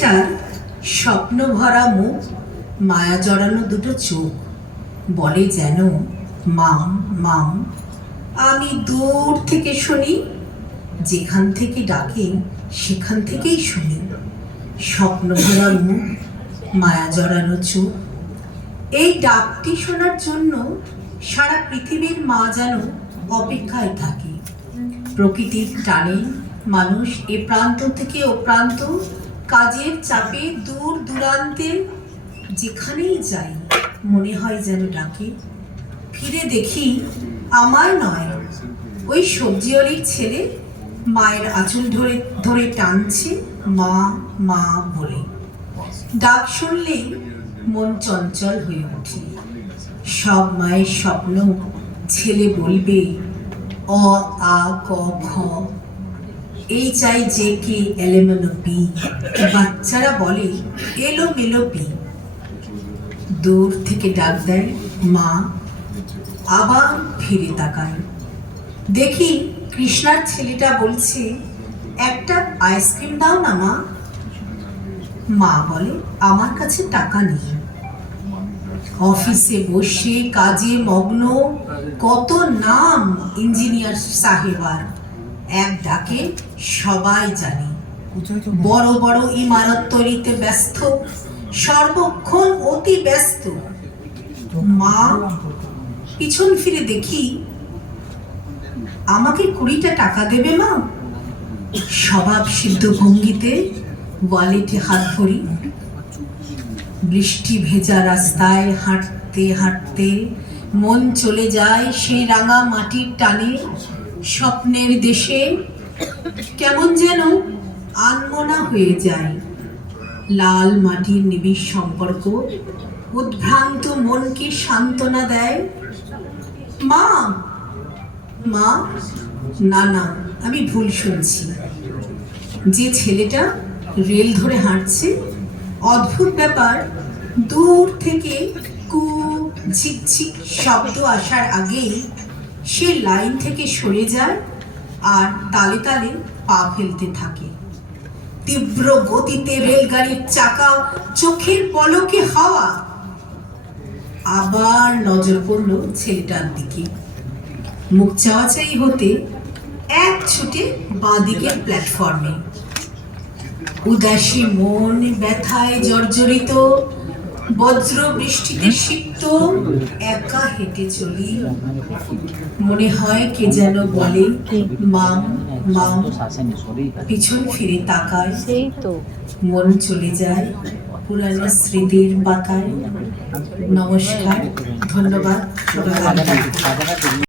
ছেলেটার স্বপ্ন ভরা মুখ, মায়া জড়ানো দুটো চোখ, বলে যেন মাম মাম। আমি দূর থেকে শুনি, যেখান থেকে ডাকে সেখান থেকেই শুনি। স্বপ্ন ভরা মুখ, মায়া জড়ানো চোখ, এই ডাকটি শোনার জন্য সারা পৃথিবীর মা যেন অপেক্ষায় থাকে। প্রকৃতির টানে মানুষ এ প্রান্ত থেকে ও প্রান্ত, কাজের চাপে দূর দূরান্তে যেখানেই যাই মনে হয় যেন ডাকে। ফিরে দেখি আমার নয়, ওই সবজিওয়ালির ছেলে মায়ের আঁচল ধরে ধরে টানছে মা মা বলে। ডাক শুনলেই মন চঞ্চল হয়ে ওঠে। সব মায়ের স্বপ্ন ছেলে বলবে অ আ ক খ, এই চাই যে কে এলোমেলো পি। বাচ্চারা বলে এলো মেলো পি। দূর থেকে ডাক দেয় মা, আবার ফিরে তাকায়, দেখি কৃষ্ণার ছেলেটা বলছে একটা আইসক্রিম দাও না মা। মা বলে আমার কাছে টাকা নেই। অফিসে বসে কাজে মগ্ন, কত নাম ইঞ্জিনিয়ার সাহেবার, এক ডাকে সবাই জানে। বড় বড় ইমারত তৈরিতে ব্যস্ত, সর্বক্ষণ অতি ব্যস্ত। মা পিছন ফিরে দেখি, আমাকে 20টা টাকা দেবে মা। স্বভাব সিদ্ধ ভঙ্গিতে ওয়ালেটে হাত ভরি। বৃষ্টি ভেজা রাস্তায় হাঁটতে হাঁটতে মন চলে যায় সেই রাঙা মাটির টানে। স্বপ্নের দেশে কেমন যেন আনমনা হয়ে যায়। লাল মাটির নিবিড় সম্পর্ক উদ্ভ্রান্ত মনকে সান্ত্বনা দেয়। মা মা, না না, আমি ভুল শুনছি। যে ছেলেটা রেল ধরে হাঁটছে, অদ্ভুত ব্যাপার, দূর থেকে কু ঝিকঝিক শব্দ আসার আগেই সে লাইন থেকে সরে যায় আর তালে তালে পা ফেলতে থাকে। তীব্র গতিতে রেলগাড়ির চাকা, চোখের পলকে হাওয়া। আবার নজর পড়ল ছেলেটার দিকে। মুখ চাওয়াচাই হতে এক ছুটে বাঁদিকের প্ল্যাটফর্মে। উদাসী মন ব্যথায় জর্জরিত, বজ্র বৃষ্টিতে সিক্ত, একা হেঁটে চলি। মনে হয় কে যেন বলে মাম মাম। পিছন ফিরে তাকায়, মন চলে যায় পুরানো স্মৃতির পাতায়। নমস্কার, ধন্যবাদ।